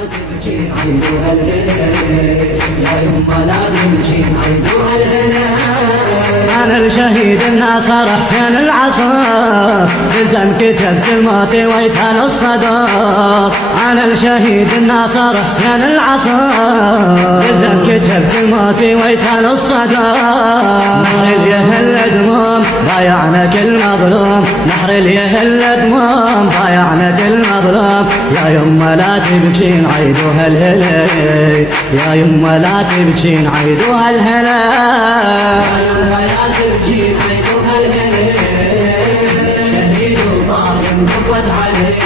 تبكي عيدها الهلال يا يما لا تبكي عيدها الهلال. أنا الشهيد الناصر حسين العصر بالدم كتبت الموت ويتهان الصدر. أنا الشهيد الناصر حسين العصر بالدم كتبت الموت ويتهان الصدر. نحر اليهل دموم بايعنا كل مظلوم، نحر اليهل دموم بايعنا كل مظلوم. يا يما لا تبكين عيدوها الهلال يا يما لا تبكين عيدوها الهلال. لا تبكين عيدوها الهلال شهيد وظالم قبت عليه.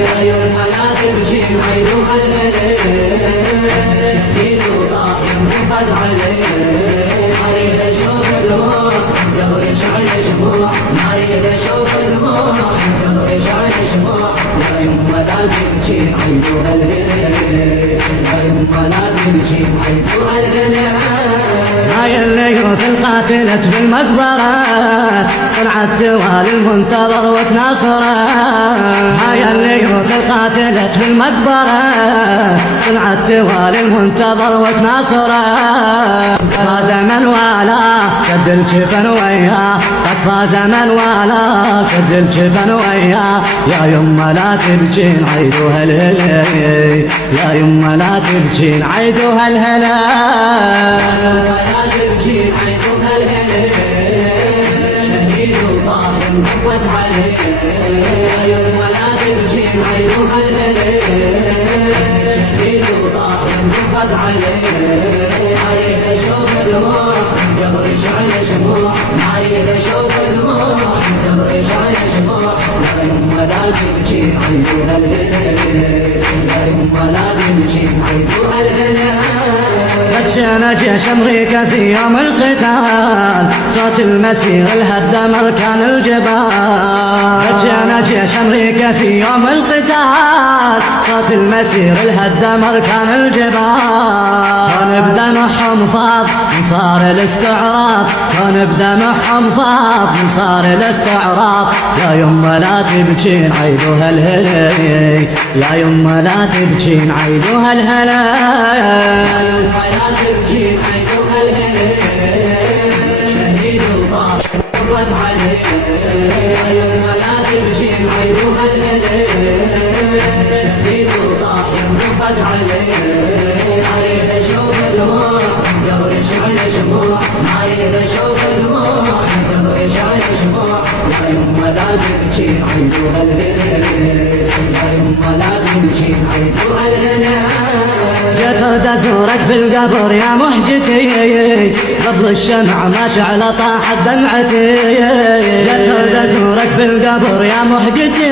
يا يما لا تبكين عيدوها الهلال شهيد وظالم قبت عليه. اريد اشوف دموع قبل شعل شموع، اريد اشوف دموع قبل شعل شموع. يا يما لا تبكين عيدوها الهلال يا يما لا تبكين عيدوها الهلال. هاي الليوث القاتلت بالمقبرة طلعت توالي المنتظر وتناصره. هاي الليوث القاتلت بالمقبرة طلعت توالي المنتظر وتناصره. فاز من والاه شد الجفن وياه، قد فاز من والاه شد الجفن وياه. يا يما لا تبكين عيدوها الهلال يا يما لا تبكين عيدوها الهلال. لا تبكين عيدوها الهلال شهيد وظالم قوت عليه. يا يما لا تبكين عيدوها الهلال شهيد وظالم قوت عليه. اريد اشوف دموع قبل شعل شموع، اريد اشوف دموع قبل شعل شموع. يا يما لا تبكين عيدوها الهلال يا يما لا تبكين عيدوها الهلال. بجينا جيش امريكا في يوم القتال صوت المسير الهدم اركان الجبال. بجينا جيش امريكا في يوم القتال صوت المسير الهدم اركان الجبال. كان بدمعهم فاض من صار الاستعراض، كان بدمعهم فاض من صار الاستعراض. يا يما لا تبكين عيدوها الهلال يا يما لا تبكين عيدوها الهلال. لا تبكين عيدوها الهلال شهيد وظالم قوت عليه. يا يما لا تبكين عيدوها الهلال شهيد وظالم قوت عليه. اريد اشوف دموع قبل شعل شموع، اريد اشوف دموع قبل شعل شموع. يا يما لا تبكين عيدوها الهلال يا يما لا تبكين عيدوها الهلال. جيت ارد ازورك بالقبر يا محجتي قبل الشمع ما شعل طاحت دمعتي. جيت ارد ازورك بالقبر يا محجتي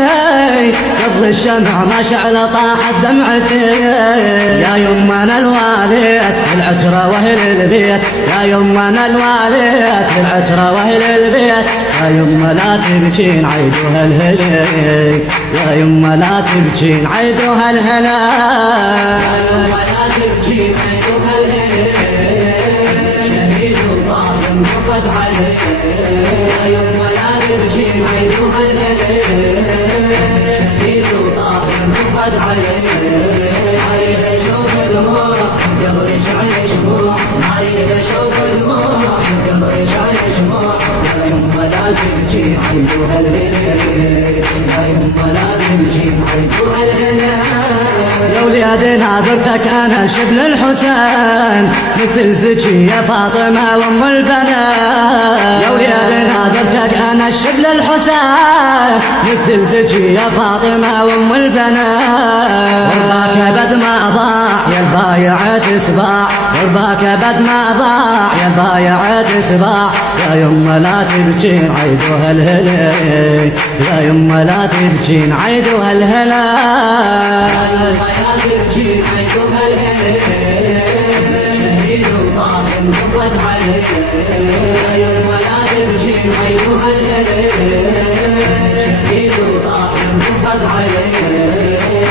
قبل الشمع ما شعل طاحت دمعتي. يا يما انا الواليت العترة واهل البيت، يا يما انا الواليت العترة واهل البيت. يا يما لا تبكين عيدوها الهلال يا يما لا تبكين عيدوها الهلال. لا تبكين عيدوها الهلال شهيد وظالم قبت عليه. يا يما لا تبكين عيدوها الهلال شهيد وظالم قبت عليه. اريد اشوف دموع قبل شعل شموع، اريد اشوف دموع قبل شعل شموع. يا يما لا تبكين عيدوها الهلال يا يما لا تبكين عيدوها الهلال. يا وليدي ناظرتك انا شبل الحسين مثل زكي يا فاطمه وام البنات. يا وليدي ناظرتك انا شبل الحسين مثل زكي يا فاطمه وام البنات. ورباك بد ما ضاع يا البايعة سباع، ورباك بد ما ضاع يا البايعة سباع. يا يما لا تبكين عيدوها الهلال يا يما لا تبكين عيدوها الهلال. لا تبكين عيدوها الهلال شهيد وظالم قبت عليه. يا يما لا تبكين عيدوها الهلال شهيد وظالم قبت عليه.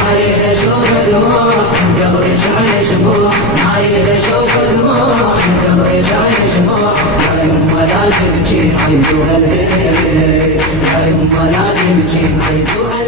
اريد اشوف دموع قبل شعل شموع، اريد اشوف دموع قبل شعل شموع. يا يما لا تبكين عيدوها الهلال يا يما لا تبكين عيدوها